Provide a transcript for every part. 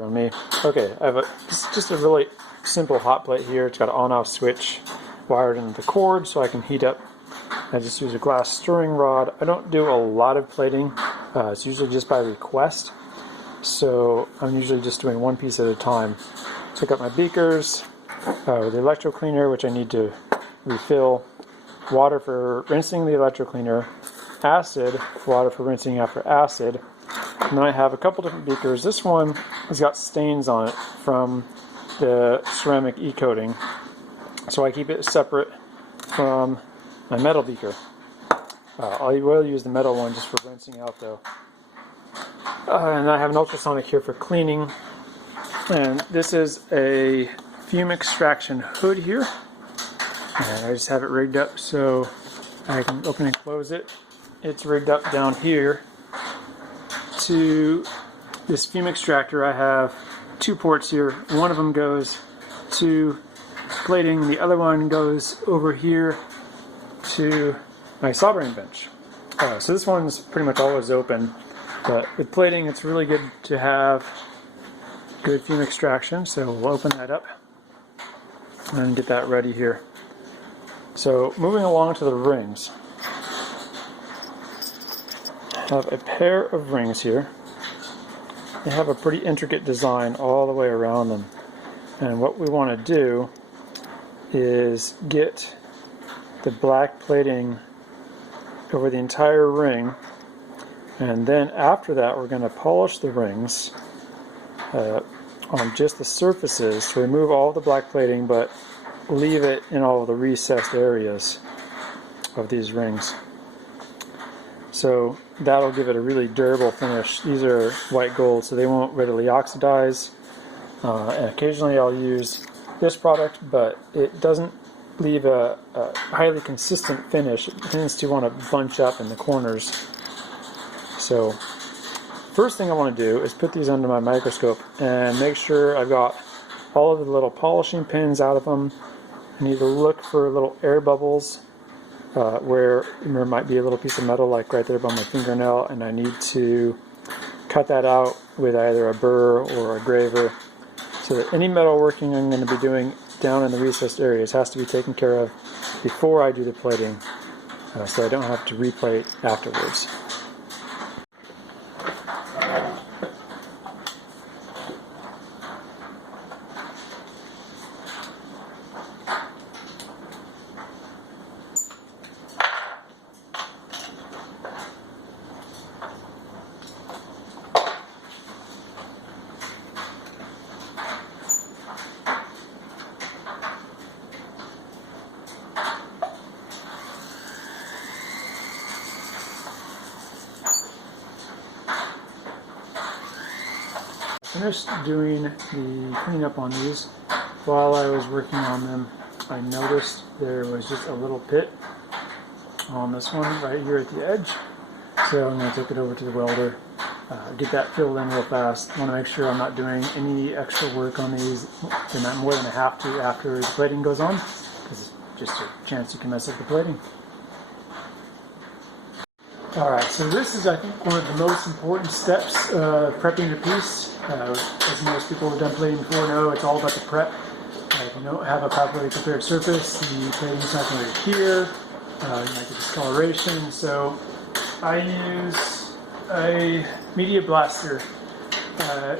On me. Okay, I have just a really simple hot plate here. It's got an on-off switch wired into the cord so I can heat up. I just use a glass stirring rod. I don't do a lot of plating. It's usually just by request. So I'm usually just doing one piece at a time. So I got my beakers, the electro cleaner, which I need to refill, water for rinsing the electro cleaner, acid, water for rinsing after acid. And then I have a couple different beakers. This one has got stains on it from the ceramic e-coating, so I keep it separate from my metal beaker. I will use the metal one just for rinsing out though. And I have an ultrasonic here for cleaning. And this is a fume extraction hood here. And I just have it rigged up so I can open and close it. It's rigged up down here to this fume extractor. I have two ports here. One of them goes to plating, the other one goes over here to my soldering bench. So this one's pretty much always open, but with plating it's really good to have good fume extraction, so we'll open that up and get that ready here. So moving along to the rings. I have a pair of rings here. They have a pretty intricate design all the way around them. And what we want to do is get the black plating over the entire ring, and then after that we're going to polish the rings on just the surfaces to remove all the black plating but leave it in all of the recessed areas of these rings. So that'll give it a really durable finish. These are white gold, so they won't readily oxidize. And occasionally I'll use this product, but it doesn't leave a highly consistent finish. It tends to want to bunch up in the corners. So first thing I want to do is put these under my microscope and make sure I've got all of the little polishing pins out of them. I need to look for little air bubbles where there might be a little piece of metal like right there by my fingernail, and I need to cut that out with either a burr or a graver so that any metal working I'm going to be doing down in the recessed areas has to be taken care of before I do the plating, so I don't have to replate afterwards. Finished doing the cleanup on these. While I was working on them, I noticed there was just a little pit on this one right here at the edge. So I'm going to take it over to the welder, get that filled in real fast. I want to make sure I'm not doing any extra work on these, and not more than I have to after the plating goes on, because it's just a chance you can mess up the plating. Alright, so this is, I think, one of the most important steps prepping your piece. As most people who have done plating before know, it's all about the prep. If you don't have a properly prepared surface, the plating's not going to adhere, you might get discoloration. So I use a media blaster I'm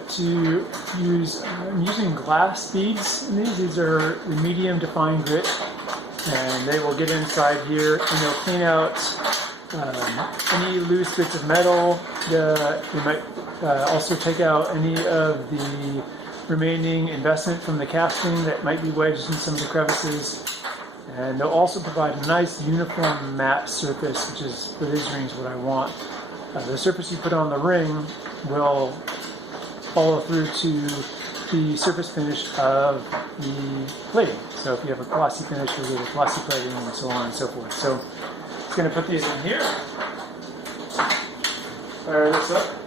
using glass beads in these. These are the medium to fine grit, and they will get inside here and they'll clean out any loose bits of metal. You might also take out any of the remaining investment from the casting that might be wedged in some of the crevices. And they'll also provide a nice uniform matte surface, which is for these rings what I want. The surface you put on the ring will follow through to the surface finish of the plating. So if you have a glossy finish, you'll get a glossy plating and so on and so forth. So I'm going to put these in here, fire this up,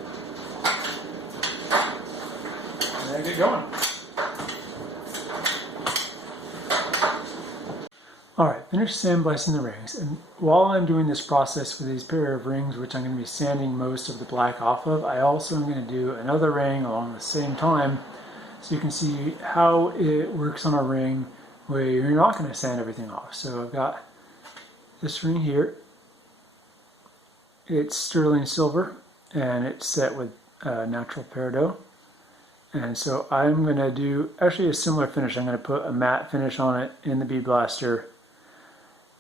and then get going. Alright, finished sandblasting the rings, and while I'm doing this process with these pair of rings, which I'm going to be sanding most of the black off of, I also am going to do another ring along the same time, so you can see how it works on a ring where you're not going to sand everything off. So I've got this ring here. It's sterling silver, and it's set with natural peridot. And so I'm going to do actually a similar finish. I'm going to put a matte finish on it in the bead blaster,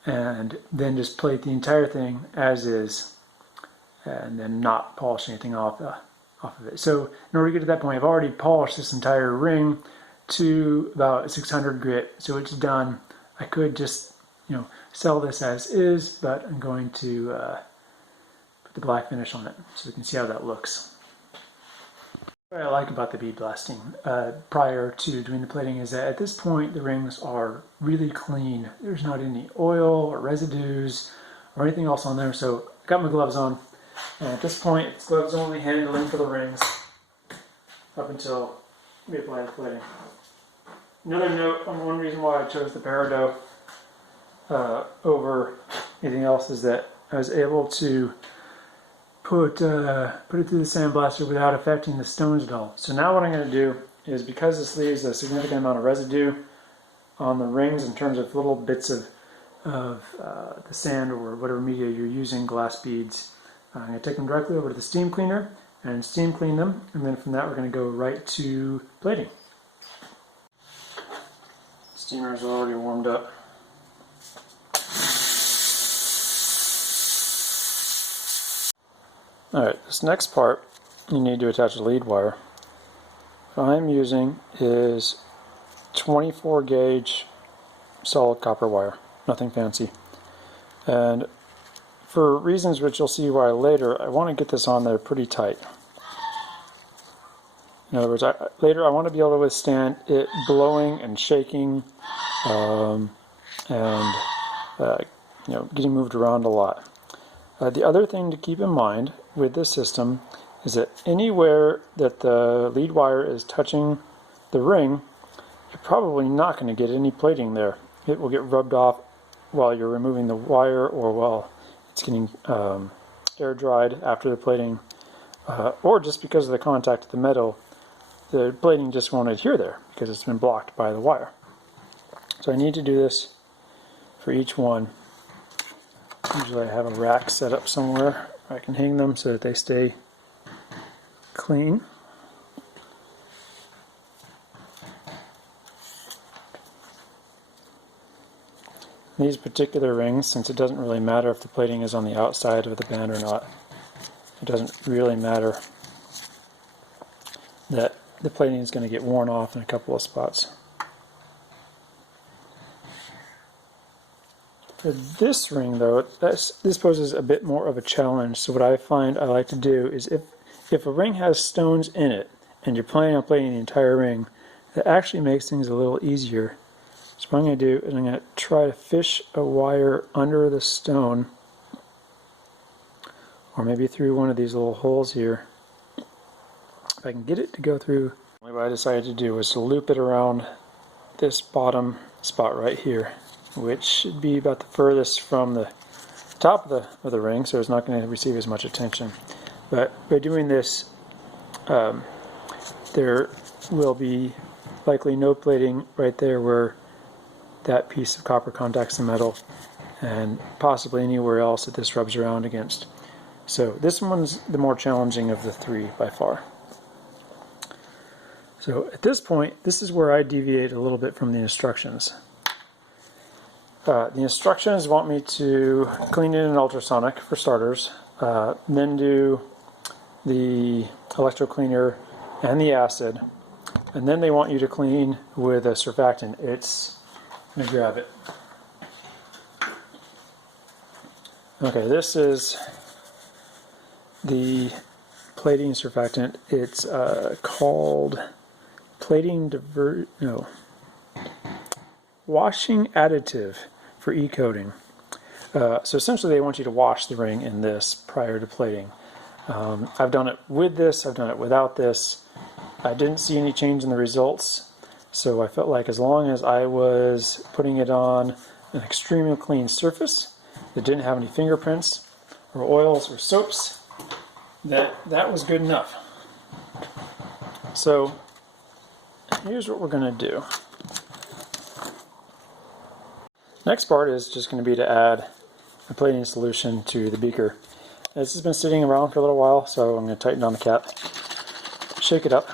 and then just plate the entire thing as is, and then not polish anything off of it. So in order to get to that point, I've already polished this entire ring to about 600 grit, so it's done. I could just, sell this as is, but I'm going to put the black finish on it so we can see how that looks. What I like about the bead blasting prior to doing the plating is that at this point the rings are really clean. There's not any oil or residues or anything else on there. So I got my gloves on, and at this point it's gloves only handling for the rings up until we apply the plating. Another note on one reason why I chose the peridot over anything else is that I was able to put it through the sandblaster without affecting the stones at all. So now what I'm going to do is, because this leaves a significant amount of residue on the rings in terms of little bits of the sand or whatever media you're using, glass beads, I'm going to take them directly over to the steam cleaner and steam clean them, and then from that we're going to go right to plating. Steamer's already warmed up. Alright, this next part you need to attach a lead wire. What I'm using is 24 gauge solid copper wire, nothing fancy. And for reasons which you'll see why later, I want to get this on there pretty tight. In other words, later I want to be able to withstand it blowing and shaking and getting moved around a lot. The other thing to keep in mind with this system is that anywhere that the lead wire is touching the ring, you're probably not going to get any plating there. It will get rubbed off while you're removing the wire, or while it's getting air dried after the plating, or just because of the contact of the metal, the plating just won't adhere there because it's been blocked by the wire. So I need to do this for each one. Usually I have a rack set up somewhere where I can hang them so that they stay clean. These particular rings, since it doesn't really matter if the plating is on the outside of the band or not, it doesn't really matter that the plating is going to get worn off in a couple of spots. For this ring though, this poses a bit more of a challenge. So what I find I like to do is, if a ring has stones in it and you're planning on plating the entire ring, it actually makes things a little easier. So what I'm going to do is I'm going to try to fish a wire under the stone, or maybe through one of these little holes here. If I can get it to go through, what I decided to do was to loop it around this bottom spot right here, which should be about the furthest from the top of the ring, so it's not going to receive as much attention. But by doing this, there will be likely no plating right there where that piece of copper contacts the metal, and possibly anywhere else that this rubs around against. So this one's the more challenging of the three by far. So at this point, this is where I deviate a little bit from the instructions. The instructions want me to clean it in ultrasonic for starters, then do the electro cleaner and the acid, and then they want you to clean with a surfactant. I'm going to grab it. Okay, this is the plating surfactant. It's called washing additive for e-coating. So essentially they want you to wash the ring in this prior to plating. I've done it with this, I've done it without this. I didn't see any change in the results, so I felt like as long as I was putting it on an extremely clean surface that didn't have any fingerprints or oils or soaps, that was good enough. So here's what we're going to do. Next part is just going to be to add a plating solution to the beaker. This has been sitting around for a little while, so I'm going to tighten down the cap, shake it up.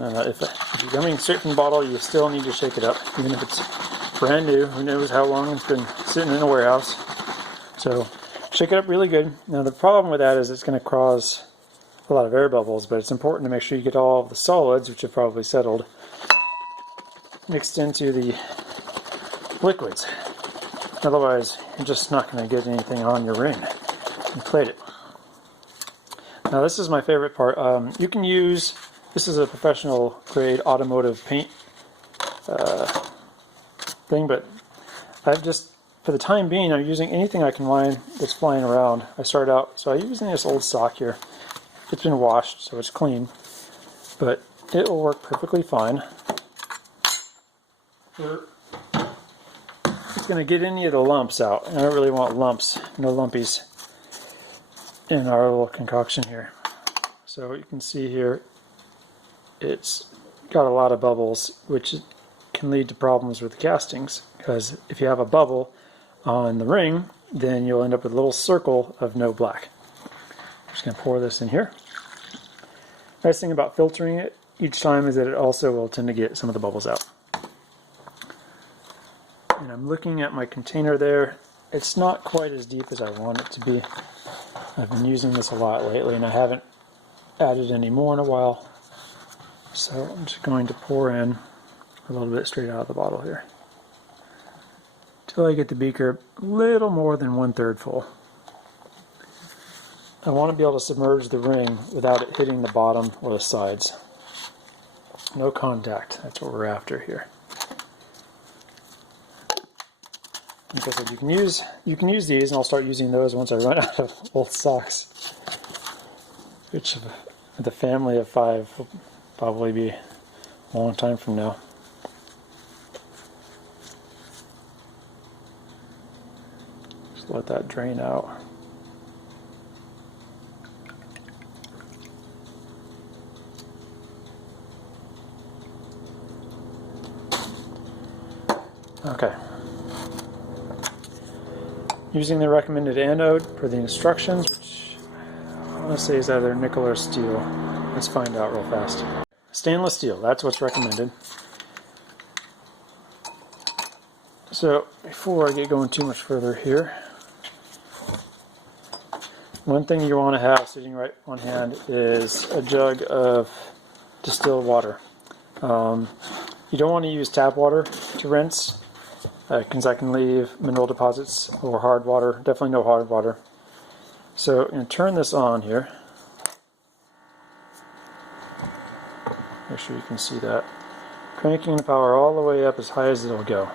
If you're coming straight from the bottle, you still need to shake it up, even if it's brand new. Who knows how long it's been sitting in a warehouse. So shake it up really good. Now the problem with that is it's going to cause a lot of air bubbles, but it's important to make sure you get all of the solids, which have probably settled, mixed into the liquids. Otherwise, you're just not going to get anything on your ring and plate it. Now this is my favorite part. You can use, this is a professional grade automotive paint thing, but I've just, for the time being, I'm using anything I can find that's flying around. I started out, so I'm using this old stock here. It's been washed, so it's clean, but it will work perfectly fine. It's going to get any of the lumps out. I don't really want lumps, no lumpies in our little concoction here. So you can see here, it's got a lot of bubbles, which can lead to problems with the castings, because if you have a bubble on the ring, then you'll end up with a little circle of no black. I'm just going to pour this in here. Nice thing about filtering it each time is that it also will tend to get some of the bubbles out. And I'm looking at my container there. It's not quite as deep as I want it to be. I've been using this a lot lately and I haven't added any more in a while. So I'm just going to pour in a little bit straight out of the bottle here, till I get the beaker a little more than 1/3 full. I want to be able to submerge the ring without it hitting the bottom or the sides. No contact, that's what we're after here. Like I said, you can use these, and I'll start using those once I run out of old socks. Which, the family of 5 will probably be a long time from now. Just let that drain out. Okay. Using the recommended anode per the instructions, which I want to say is either nickel or steel. Let's find out real fast. Stainless steel, that's what's recommended. So before I get going too much further here, one thing you want to have sitting right on hand is a jug of distilled water. You don't want to use tap water to rinse, because that can leave mineral deposits, or hard water. Definitely no hard water. So I'm going to turn this on here. Make sure you can see that. Cranking the power all the way up as high as it'll go.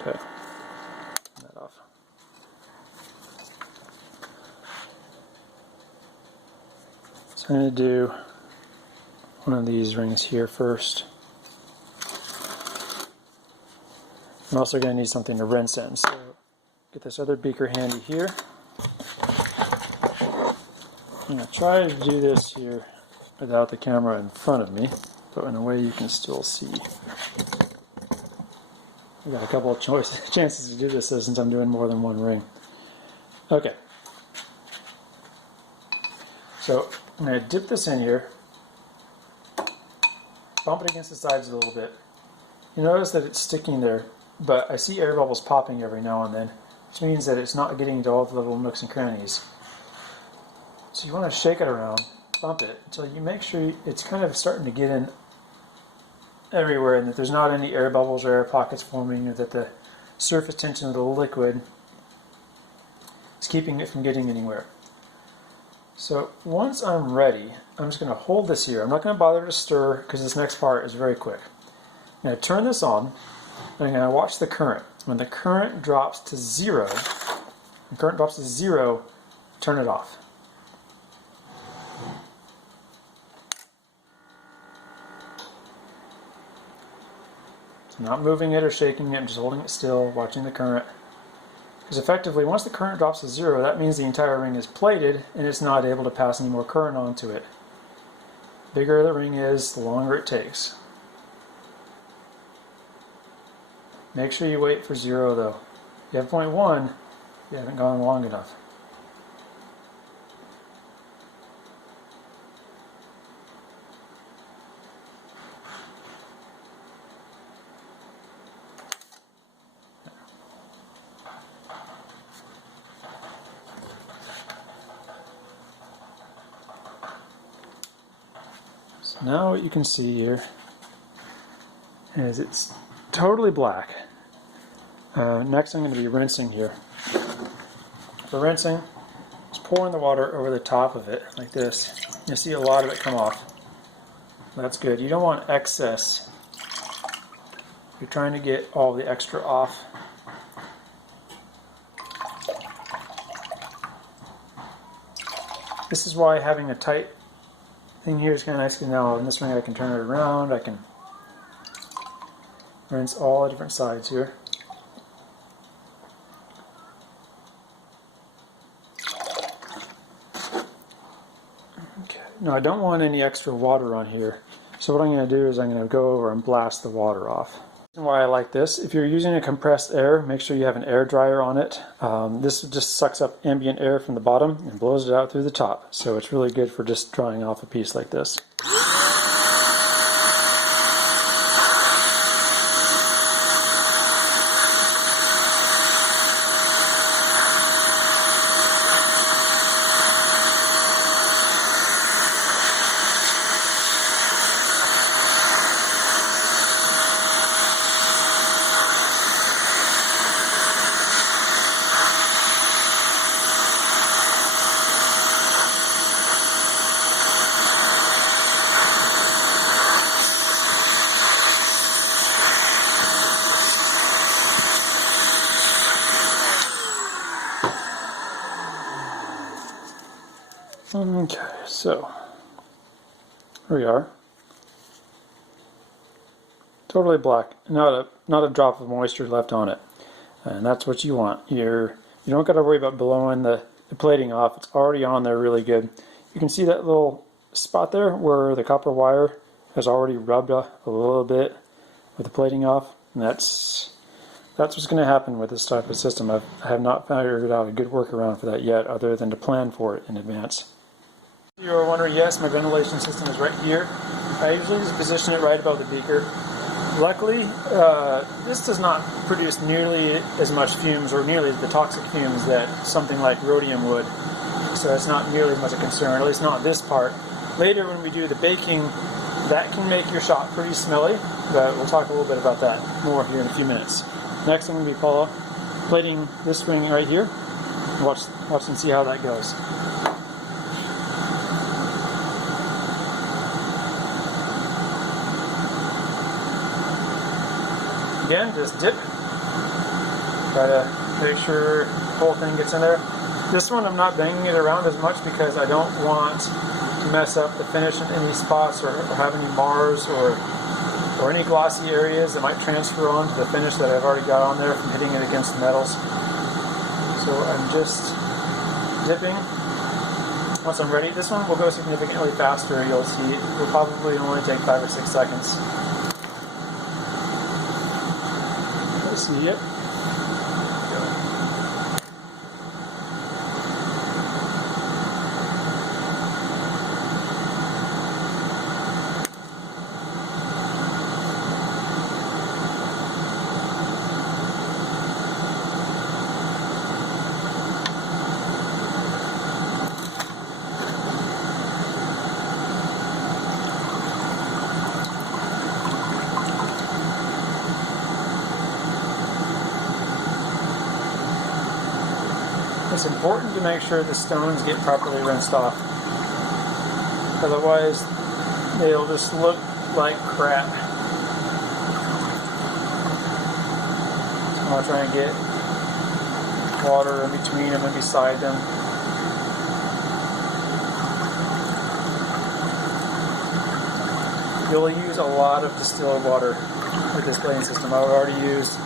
Okay. Turn that off. So I'm going to do one of these rings here first. I'm also going to need something to rinse in, so get this other beaker handy here. I'm going to try to do this here without the camera in front of me, but in a way you can still see. I've got a couple of chances to do this since I'm doing more than one ring. Okay. So I'm going to dip this in here, bump it against the sides a little bit. You notice that it's sticking there, but I see air bubbles popping every now and then, which means that it's not getting to all the little nooks and crannies. So you want to shake it around, bump it, until you make sure it's kind of starting to get in everywhere, and that there's not any air bubbles or air pockets forming, or that the surface tension of the liquid is keeping it from getting anywhere. So once I'm ready, I'm just going to hold this here. I'm not going to bother to stir, because this next part is very quick. I'm going to turn this on, and I'm going to watch the current. When the current drops to 0, turn it off. So I'm not moving it or shaking it, I'm just holding it still, watching the current. Because effectively, once the current drops to 0, that means the entire ring is plated and it's not able to pass any more current onto it. The bigger the ring is, the longer it takes. Make sure you wait for 0 though. If you have 0.1, you haven't gone long enough. So now what you can see here is it's totally black. Next I'm going to be rinsing here. For rinsing, just pouring the water over the top of it like this. You'll see a lot of it come off. That's good. You don't want excess. You're trying to get all the extra off. This is why having a tight thing here is kind of nice, because now in this ring I can turn it around. I can rinse all the different sides here. Okay. Now I don't want any extra water on here, so what I'm going to do is I'm going to go over and blast the water off. Why I like this, if you're using a compressed air, make sure you have an air dryer on it. This just sucks up ambient air from the bottom and blows it out through the top, so it's really good for just drying off a piece like this. Okay, so here we are. Totally black, not a drop of moisture left on it, and that's what you want. You don't got to worry about blowing the plating off. It's already on there really good. You can see that little spot there where the copper wire has already rubbed a little bit with the plating off, and that's what's going to happen with this type of system. I have not figured out a good workaround for that yet, other than to plan for it in advance. You are wondering, yes, my ventilation system is right here. I usually just position it right above the beaker. Luckily, this does not produce nearly as much fumes, or nearly the toxic fumes that something like rhodium would. So it's not nearly as much a concern, at least not this part. Later when we do the baking, that can make your shop pretty smelly, but we'll talk a little bit about that more here in a few minutes. Next I'm going to be plating this ring right here. Watch and see how that goes. Again, just dip. Try to make sure the whole thing gets in there. This one I'm not banging it around as much because I don't want to mess up the finish in any spots or have any mars or any glossy areas that might transfer on to the finish that I've already got on there from hitting it against the metals. So I'm just dipping. Once I'm ready, this one will go significantly faster. You'll see it will probably only take 5 or 6 seconds. See it. It's important to make sure the stones get properly rinsed off. Otherwise, they'll just look like crap. So I'll try and get water in between them and beside them. You'll use a lot of distilled water with this plating system. I've already used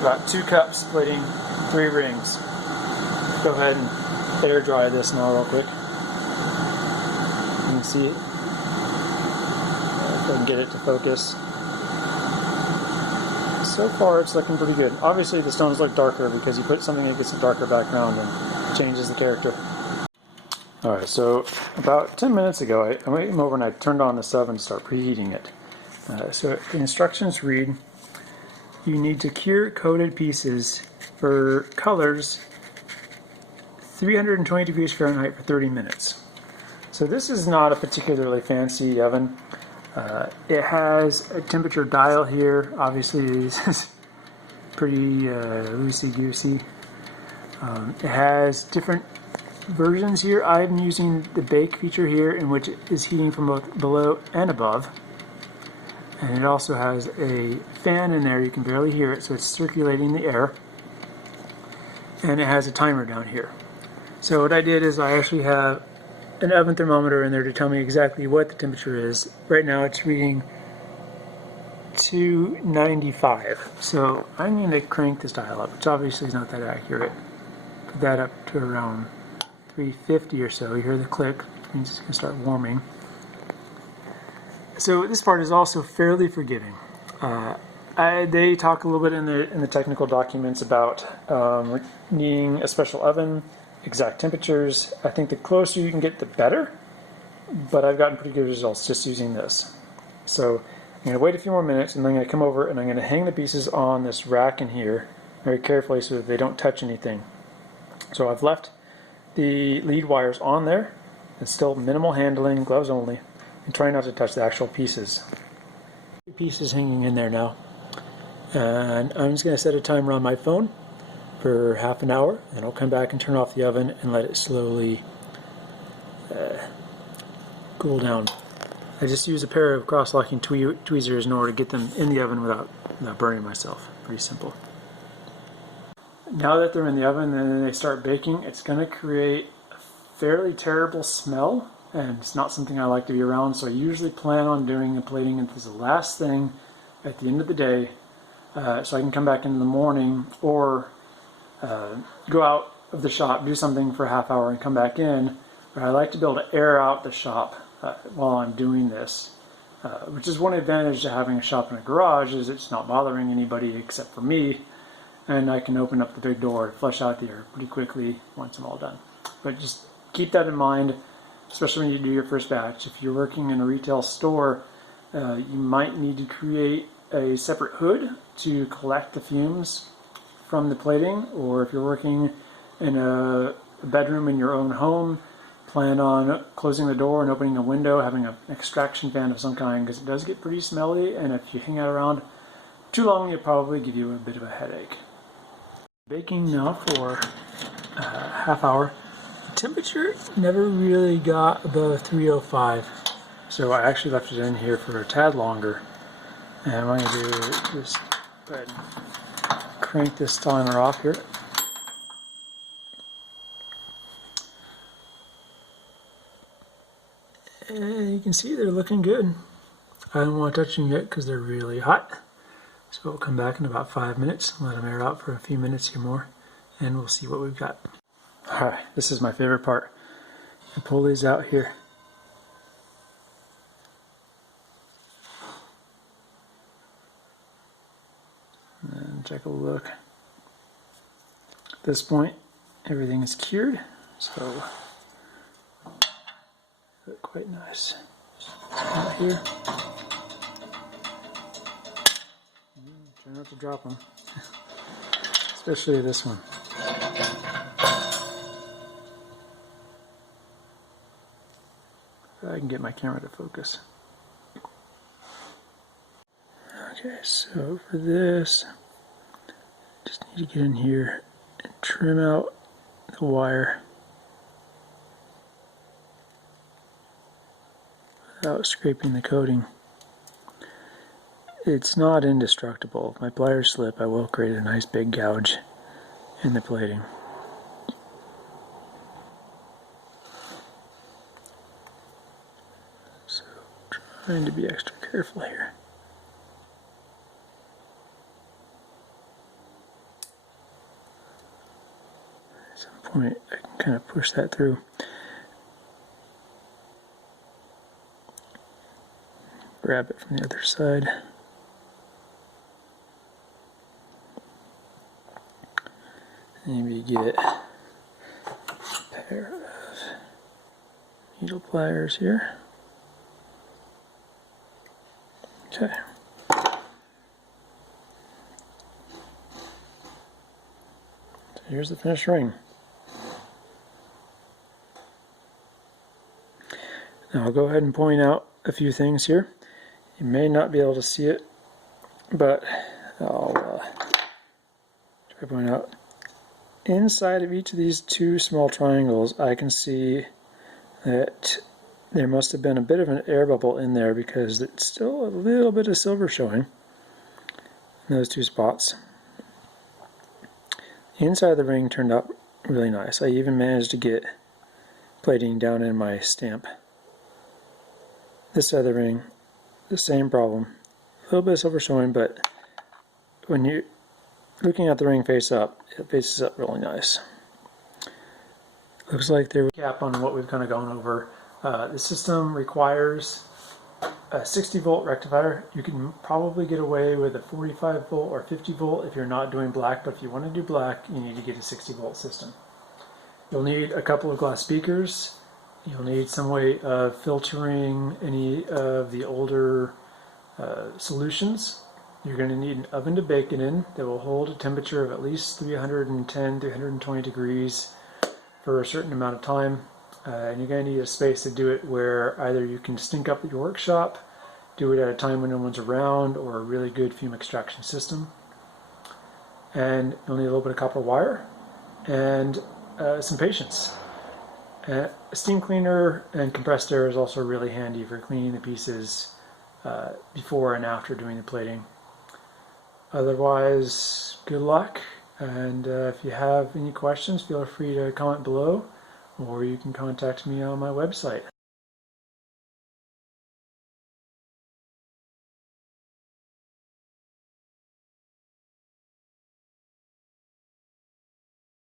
about 2 cups plating 3 rings. Go ahead and air dry this now real quick. You can see it. If I can get it to focus. So far it's looking pretty good. Obviously the stones look darker because you put something that gets a darker background and changes the character. Alright, so about 10 minutes ago I waited over and I turned on this oven to start preheating it. So the instructions read, you need to cure coated pieces for colors 320 degrees Fahrenheit for 30 minutes. So this is not a particularly fancy oven. It has a temperature dial here. Obviously this is pretty loosey-goosey. It has different versions here. I'm using the bake feature here, in which it is heating from both below and above. And it also has a fan in there. You can barely hear it, so it's circulating the air. And it has a timer down here. So what I did is I actually have an oven thermometer in there to tell me exactly what the temperature is. Right now it's reading 295. So I'm going to crank this dial up, which obviously is not that accurate. Put that up to around 350 or so. You hear the click, which means it's going to start warming. So this part is also fairly forgiving. They talk a little bit in the technical documents about needing a special oven, exact temperatures. I think the closer you can get, the better. But I've gotten pretty good results just using this. So I'm going to wait a few more minutes, and then I'm going to come over and I'm going to hang the pieces on this rack in here very carefully so that they don't touch anything. So I've left the lead wires on there. It's still minimal handling, gloves only. And try not to touch the actual pieces. Pieces hanging in there now. And I'm just going to set a timer on my phone for half an hour, and I'll come back and turn off the oven and let it slowly cool down. I just use a pair of cross-locking tweezers in order to get them in the oven without burning myself. Pretty simple. Now that they're in the oven and they start baking, it's going to create a fairly terrible smell. And it's not something I like to be around, so I usually plan on doing the plating as the last thing at the end of the day, so I can come back in the morning or go out of the shop, do something for a half hour and come back in. But I like to be able to air out the shop while I'm doing this, which is one advantage to having a shop in a garage, is it's not bothering anybody except for me, and I can open up the big door and flush out the air pretty quickly once I'm all done. But just keep that in mind, especially when you do your first batch. If you're working in a retail store, you might need to create a separate hood to collect the fumes from the plating, or if you're working in a bedroom in your own home, plan on closing the door and opening a window, having an extraction fan of some kind, because it does get pretty smelly, and if you hang out around too long, it'll probably give you a bit of a headache. Baking now for half hour. Temperature never really got above 305, so I actually left it in here for a tad longer. And what I'm going to do is just go ahead and crank this timer off here. And you can see they're looking good. I don't want to touch them yet because they're really hot. So we'll come back in about 5 minutes, let them air out for a few minutes here more, and we'll see what we've got. Alright, this is my favorite part. I pull these out here. And take a look. At this point, everything is cured, so look quite nice. Out here. Try not to drop them, especially this one. I can get my camera to focus. Okay, so for this, just need to get in here and trim out the wire without scraping the coating. It's not indestructible. If my pliers slip, I will create a nice big gouge in the plating. So, trying to be extra careful here. some point I can kind of push that through. Grab it from the other side. Maybe get a pair of needle pliers here. Okay. So here's the finished ring. Now I'll go ahead and point out a few things here. You may not be able to see it, but I'll try to point out. Inside of each of these two small triangles, I can see that there must have been a bit of an air bubble in there because it's still a little bit of silver showing in those two spots. The inside of the ring turned out really nice. I even managed to get plating down in my stamp. This side of the ring, the same problem. A little bit of silver showing, but when you're looking at the ring face up, it faces up really nice. Looks like there was a recap on what we've kind of gone over. The system requires a 60 volt rectifier. You can probably get away with a 45 volt or 50 volt if you're not doing black, but if you want to do black, you need to get a 60 volt system. You'll need a couple of glass speakers. You'll need some way of filtering any of the older solutions. You're going to need an oven to bake it in that will hold a temperature of at least 310, 320 degrees for a certain amount of time. And you're going to need a space to do it where either you can stink up your workshop, do it at a time when no one's around, or a really good fume extraction system. And you'll need a little bit of copper wire and some patience. A steam cleaner and compressed air is also really handy for cleaning the pieces before and after doing the plating. Otherwise, good luck, and if you have any questions, feel free to comment below, or you can contact me on my website.